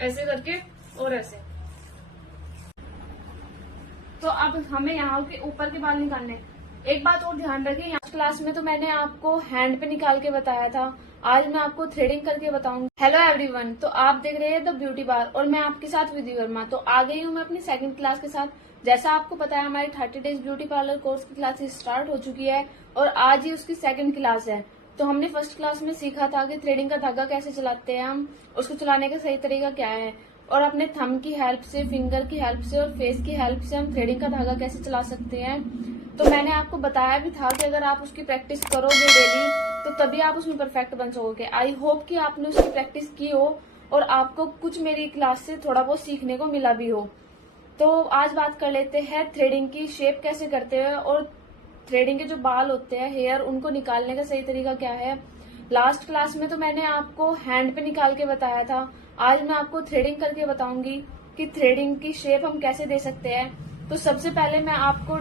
ऐसे करके और ऐसे। तो अब हमें यहाँ के ऊपर के बाल निकालने हैं। एक बात और ध्यान रखें, यहाँ क्लास में तो मैंने आपको हैंड पे निकाल के बताया था, आज मैं आपको थ्रेडिंग करके बताऊंगी। हेलो एवरीवन, तो आप देख रहे हैं द ब्यूटी बार और मैं आपके साथ विधि वर्मा। तो आ गई हूँ मैं अपनी सेकंड क्लास के साथ। जैसा आपको पता है हमारी 30 डेज ब्यूटी पार्लर कोर्स की क्लासेस स्टार्ट हो चुकी है और आज ही उसकी सेकंड क्लास है। तो हमने फर्स्ट क्लास में सीखा था कि थ्रेडिंग का धागा कैसे चलाते हैं हम, उसको चलाने का सही तरीका क्या है और अपने थंब की हेल्प से, फिंगर की हेल्प से और फेस की हेल्प से हम थ्रेडिंग का धागा कैसे चला सकते हैं। तो मैंने आपको बताया भी था कि अगर आप उसकी प्रैक्टिस करोगे डेली तो तभी आप उसमें परफेक्ट बन सकोगे। आई होप कि आपने उसकी प्रैक्टिस की हो और आपको कुछ मेरी क्लास से थोड़ा बहुत सीखने को मिला भी हो। तो आज बात कर लेते हैं थ्रेडिंग की शेप कैसे करते हैं और थ्रेडिंग के जो बाल होते हैं, हेयर, उनको निकालने का सही तरीका क्या है। लास्ट क्लास में तो मैंने आपको हैंड पे निकाल के बताया था, आज मैं आपको थ्रेडिंग करके बताऊंगी कि थ्रेडिंग की शेप हम कैसे दे सकते हैं। तो सबसे पहले मैं आपको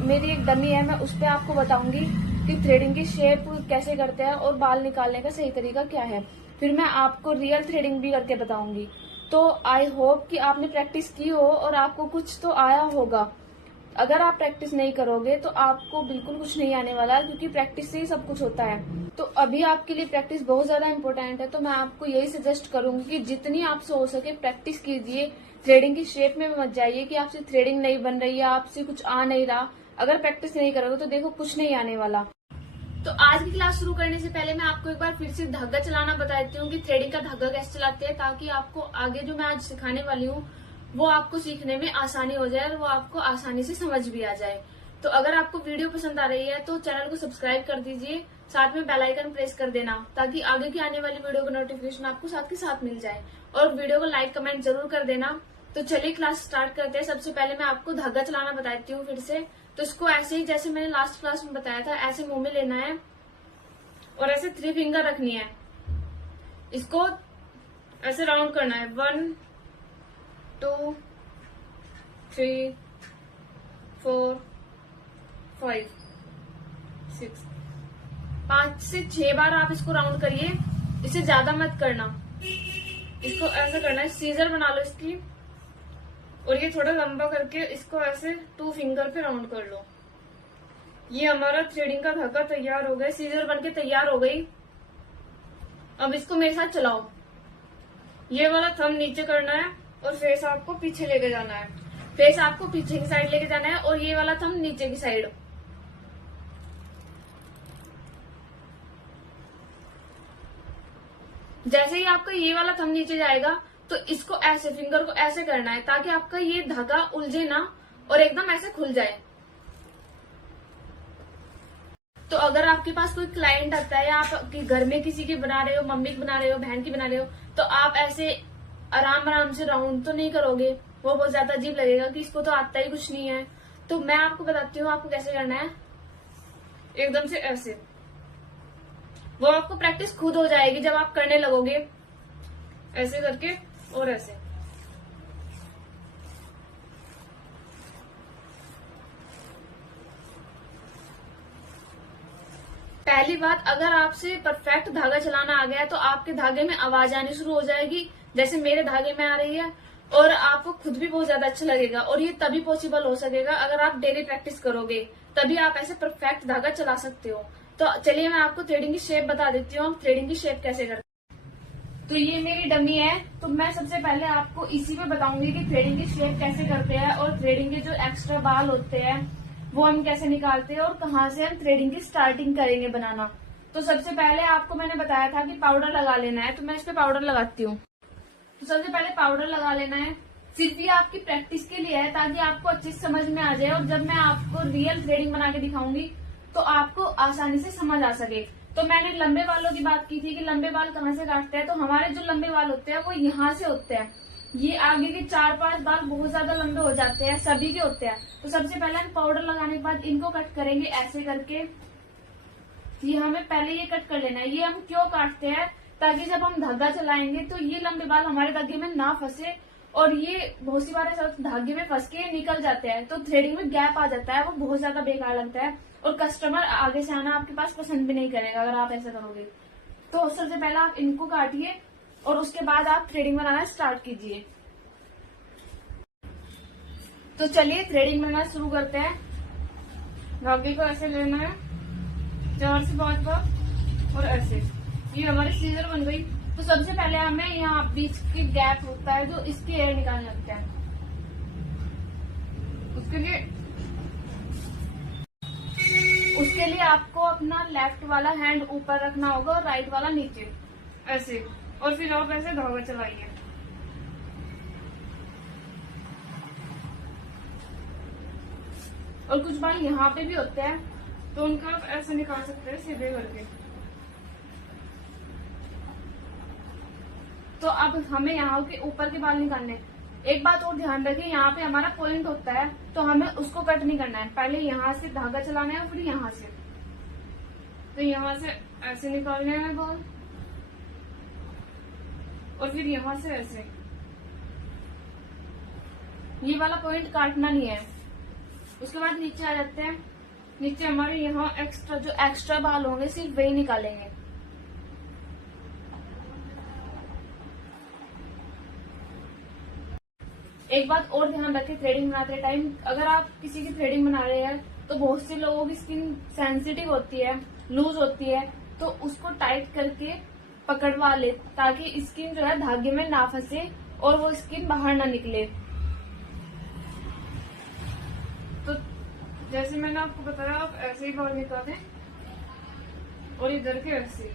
मेरी एक डमी है, मैं उस पर आपको बताऊंगी कि थ्रेडिंग की शेप कैसे करते हैं और बाल निकालने का सही तरीका क्या है। फिर मैं आपको रियल थ्रेडिंग भी करके बताऊंगी। तो आई होप कि आपने प्रैक्टिस की हो और आपको कुछ तो आया होगा। अगर आप प्रैक्टिस नहीं करोगे तो आपको बिल्कुल कुछ नहीं आने वाला, क्योंकि प्रैक्टिस से ही सब कुछ होता है। तो अभी आपके लिए प्रैक्टिस बहुत ज्यादा इम्पोर्टेंट है। तो मैं आपको यही सजेस्ट करूंगी कि जितनी आपसे हो सके प्रैक्टिस कीजिए। थ्रेडिंग की शेप में मत जाइए कि आपसे थ्रेडिंग नहीं बन रही है, आपसे कुछ आ नहीं रहा। अगर प्रैक्टिस नहीं करोगे तो देखो कुछ नहीं आने वाला। तो आज की क्लास शुरू करने से पहले मैं आपको एक बार फिर से धागा चलाना बता देती हूँ कि थ्रेडिंग का धागा कैसे चलाते हैं, ताकि आपको आगे जो मैं आज सिखाने वाली हूँ वो आपको सीखने में आसानी हो जाए और वो आपको आसानी से समझ भी आ जाए। तो अगर आपको वीडियो पसंद आ रही है तो चैनल को सब्सक्राइब कर दीजिए, साथ में बेल आइकन प्रेस कर देना ताकि आगे की आने वाली वीडियो का नोटिफिकेशन आपको साथ के साथ मिल जाए, और वीडियो को लाइक कमेंट जरूर कर देना। तो चलिए क्लास स्टार्ट करते हैं। सबसे पहले मैं आपको धागा चलाना बताती हूँ फिर से। तो इसको ऐसे ही जैसे मैंने लास्ट क्लास में बताया था ऐसे मुंह में लेना है और ऐसे 3 फिंगर रखनी है, इसको ऐसे राउंड करना है। 1 2 3 4 5 6 5 से 6 बार आप इसको राउंड करिए, इससे ज्यादा मत करना। इसको ऐसे करना है, सीजर बना लो इसकी और ये थोड़ा लंबा करके इसको ऐसे 2 फिंगर पे राउंड कर लो। ये हमारा थ्रेडिंग का धागा तैयार हो गया, सीजर बनके तैयार हो गई। अब इसको मेरे साथ चलाओ। ये वाला थंब नीचे करना है और फेस आपको पीछे लेके जाना है। फेस आपको पीछे की साइड लेके जाना है और ये वाला थंब नीचे की साइड। जैसे ही आपका ये वाला थंब नीचे जाएगा तो इसको ऐसे, फिंगर को ऐसे करना है ताकि आपका ये धागा उलझे ना और एकदम ऐसे खुल जाए। तो अगर आपके पास कोई क्लाइंट आता है या आप घर में किसी की बना रहे हो, मम्मी की बना रहे हो, बहन की बना रहे हो, तो आप ऐसे आराम आराम से राउंड तो नहीं करोगे, वो बहुत ज्यादा अजीब लगेगा कि इसको तो आता ही कुछ नहीं है। तो मैं आपको बताती हूँ आपको कैसे करना है। एकदम से ऐसे, वो आपको प्रैक्टिस खुद हो जाएगी जब आप करने लगोगे, ऐसे करके और ऐसे। पहली बात, अगर आपसे परफेक्ट धागा चलाना आ गया है तो आपके धागे में आवाज आनी शुरू हो जाएगी, जैसे मेरे धागे में आ रही है, और आपको खुद भी बहुत ज्यादा अच्छा लगेगा। और ये तभी पॉसिबल हो सकेगा अगर आप डेली प्रैक्टिस करोगे, तभी आप ऐसे परफेक्ट धागा चला सकते हो। तो चलिए मैं आपको थ्रेडिंग की शेप बता देती हूँ, हम थ्रेडिंग की शेप कैसे करते हैं। तो ये मेरी डमी है, तो मैं सबसे पहले आपको इसी पे बताऊंगी कि थ्रेडिंग की शेप कैसे करते हैं और थ्रेडिंग के जो एक्स्ट्रा बाल होते हैं वो हम कैसे निकालते हैं और कहाँ से हम थ्रेडिंग की स्टार्टिंग करेंगे बनाना। तो सबसे पहले आपको मैंने बताया था कि पाउडर लगा लेना है, तो मैं इस पे पाउडर लगाती हूँ। तो सबसे पहले पाउडर लगा लेना है, सिर्फ ये आपकी प्रैक्टिस के लिए है ताकि आपको अच्छे से समझ में आ जाए और जब मैं आपको रियल थ्रेडिंग बना के दिखाऊंगी तो आपको आसानी से समझ आ सके। तो मैंने लंबे बालों की बात की थी कि लंबे बाल कहाँ से काटते हैं। तो हमारे जो लंबे बाल होते हैं वो यहाँ से होते हैं। ये आगे के 4-5 बाल बहुत ज्यादा लंबे हो जाते हैं, सभी के होते हैं। तो सबसे पहले हम पाउडर लगाने के बाद इनको कट करेंगे ऐसे करके। ये हमें पहले ये कट कर लेना है। ये हम क्यों काटते हैं, ताकि जब हम धागा चलाएंगे तो ये लंबे बाल हमारे धागे में ना फंसे, और ये बहुत सी बार ऐसा धागे में फंस के निकल जाते हैं तो थ्रेडिंग में गैप आ जाता है, वो बहुत ज्यादा बेकार लगता है और कस्टमर आगे से आना आपके पास पसंद भी नहीं करेगा अगर आप ऐसा करोगे। तो सबसे पहले आप इनको काटिए और उसके बाद आप थ्रेडिंग बनाना स्टार्ट कीजिए। तो चलिए थ्रेडिंग बनाना शुरू करते हैं। धागे को ऐसे लेना है 4 से 5 बार और ऐसे। ये हमारी सीजर बन गई। तो सबसे पहले हमें यहाँ बीच के गैप होता है जो इसकी एयर निकालने लगता है। उसके लिए आपको अपना लेफ्ट वाला हैंड ऊपर रखना होगा और राइट वाला नीचे ऐसे, और फिर आप ऐसे धागा चलाइए। और कुछ बाल यहाँ पे भी होते हैं तो उनका आप ऐसे निकाल सकते हैं सीधे करके। तो अब हमें यहाँ के ऊपर के बाल निकालने हैं। एक बात और ध्यान रखें, यहाँ पे हमारा पॉइंट होता है तो हमें उसको कट नहीं करना है। पहले यहाँ से धागा चलाना है और फिर यहाँ से, तो यहाँ से ऐसे निकालने हैं बाल और फिर यहाँ से ऐसे। ये वाला पॉइंट काटना नहीं है। उसके बाद नीचे आ जाते हैं। नीचे हमारे यहाँ एक्स्ट्रा बाल होंगे सिर्फ वही निकालेंगे। एक बात और ध्यान रखें थ्रेडिंग बनाते टाइम, अगर आप किसी की थ्रेडिंग बना रहे हैं तो बहुत से लोगों की स्किन सेंसिटिव होती है, लूज होती है, तो उसको टाइट करके पकड़वा ले ताकि स्किन जो है धागे में ना फंसे और वो स्किन बाहर ना निकले। तो जैसे मैंने आपको बताया, आप ऐसे ही बाहर निकालें और इधर के ऐसे।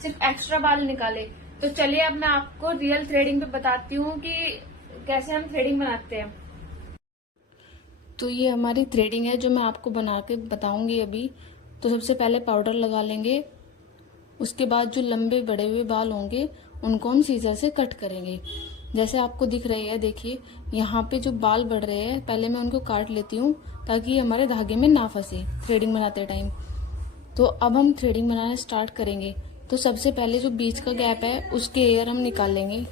सिर्फ एक्स्ट्रा बाल निकाले। तो चलिए अब मैं आपको रियल थ्रेडिंग पे बताती हूँ कि कैसे हम थ्रेडिंग बनाते हैं। तो ये हमारी थ्रेडिंग है जो मैं आपको बना के बताऊंगी अभी। तो सबसे पहले पाउडर लगा लेंगे। उसके बाद जो लंबे बड़े हुए बाल होंगे उनको हम सीजर से कट करेंगे। जैसे आपको दिख रही है, देखिए यहाँ पे जो बाल बढ़ रहे हैं पहले मैं उनको काट लेती हूँ ताकि ये हमारे धागे में ना फंसे थ्रेडिंग बनाते टाइम। तो अब हम थ्रेडिंग बनाना स्टार्ट करेंगे। तो सबसे पहले जो बीच का गैप है उसके एयर हम निकाल लेंगे।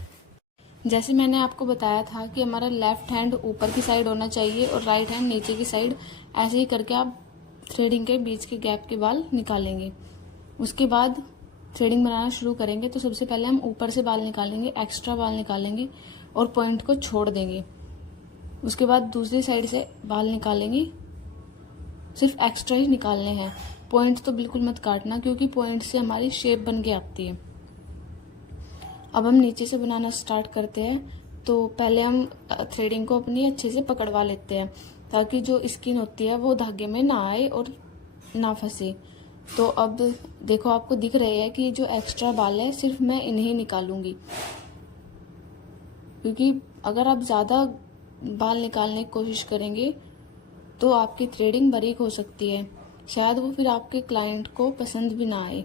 जैसे मैंने आपको बताया था कि हमारा लेफ्ट हैंड ऊपर की साइड होना चाहिए और राइट हैंड नीचे की साइड। ऐसे ही करके आप थ्रेडिंग के बीच के गैप के बाल निकालेंगे। उसके बाद थ्रेडिंग बनाना शुरू करेंगे। तो सबसे पहले हम ऊपर से बाल निकालेंगे, एक्स्ट्रा बाल निकालेंगे और पॉइंट को छोड़ देंगे। उसके बाद दूसरी साइड से बाल निकालेंगे। सिर्फ एक्स्ट्रा ही निकालने हैं, पॉइंट तो बिल्कुल मत काटना क्योंकि पॉइंट से हमारी शेप बन के आती है। अब हम नीचे से बनाना स्टार्ट करते हैं। तो पहले हम थ्रेडिंग को अपनी अच्छे से पकड़वा लेते हैं ताकि जो स्किन होती है वो धागे में ना आए और ना फंसे। तो अब देखो, आपको दिख रहे हैं कि जो एक्स्ट्रा बाल है सिर्फ मैं इन्हें निकालूंगी, क्योंकि अगर आप ज़्यादा बाल निकालने की कोशिश करेंगे तो आपकी थ्रेडिंग बारीक हो सकती है, शायद वो फिर आपके क्लाइंट को पसंद भी ना आए।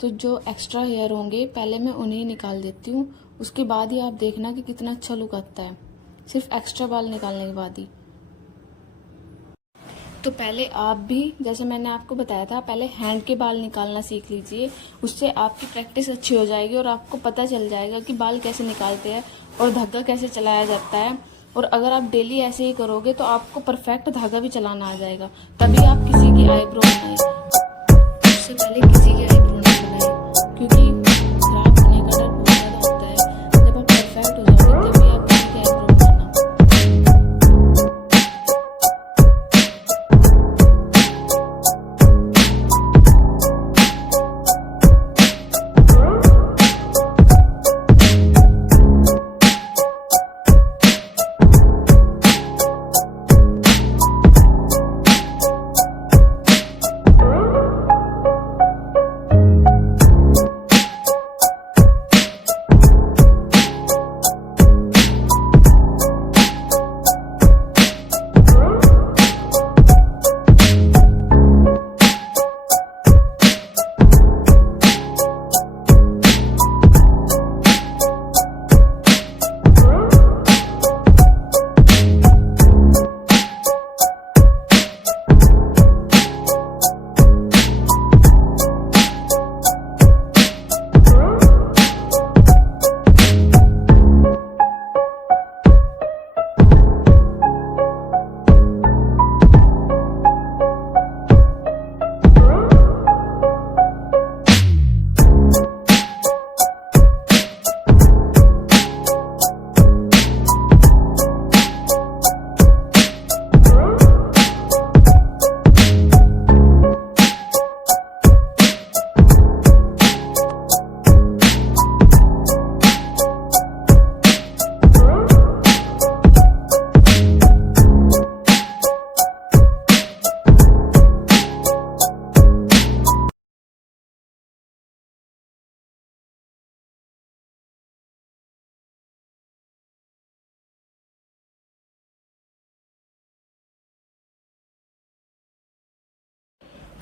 तो जो एक्स्ट्रा हेयर होंगे पहले मैं उन्हें निकाल देती हूँ। उसके बाद ही आप देखना कि कितना अच्छा लुक आता है, सिर्फ एक्स्ट्रा बाल निकालने के बाद ही। तो पहले आप भी, जैसे मैंने आपको बताया था, पहले हैंड के बाल निकालना सीख लीजिए। उससे आपकी प्रैक्टिस अच्छी हो जाएगी और आपको पता चल जाएगा कि बाल कैसे निकालते हैं और धागा कैसे चलाया जाता है। और अगर आप डेली ऐसे ही करोगे तो आपको परफेक्ट धागा भी चलाना आ जाएगा। तभी आप किसी की आईब्रो बनाए। सबसे पहले किसी की आईब्रो ना बनाए क्योंकि खराब होने का डर बहुत ज़्यादा होता है। जब आप परफेक्ट हो जाओगे तभी आप किसी की आईब्रो बनाना।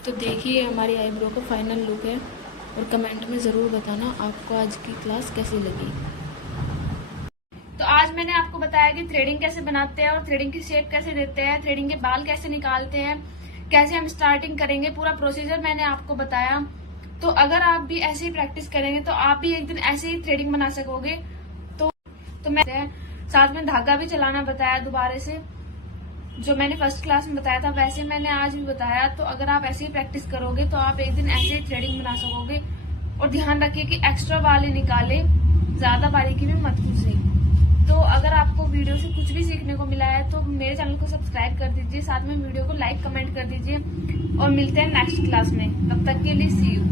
तो देखिए हमारी आईब्रो का फाइनल लुक है और कमेंट में ज़रूर बताना आपको आज की क्लास कैसी लगी। तो आज मैंने आपको बताया कि थ्रेडिंग कैसे बनाते हैं और थ्रेडिंग की शेप कैसे देते हैं, थ्रेडिंग के बाल कैसे निकालते हैं, कैसे हम स्टार्टिंग करेंगे, पूरा प्रोसीजर मैंने आपको बताया। तो अगर आप भी ऐसे ही प्रैक्टिस करेंगे तो आप भी एक दिन ऐसे ही थ्रेडिंग बना सकोगे। तो मैं साथ में धागा भी चलाना बताया दोबारा से, जो मैंने फर्स्ट क्लास में बताया था वैसे मैंने आज भी बताया। तो अगर आप ऐसे ही प्रैक्टिस करोगे तो आप एक दिन ऐसे ही थ्रेडिंग बना सकोगे। और ध्यान रखिए कि एक्स्ट्रा बाल ही निकाले, ज्यादा बारीकी में मत घुसे। तो अगर आपको वीडियो से कुछ भी सीखने को मिला है तो मेरे चैनल को सब्सक्राइब कर दीजिए, साथ में वीडियो को लाइक कमेंट कर दीजिए और मिलते हैं नेक्स्ट क्लास में। तब तक के लिए सी यू।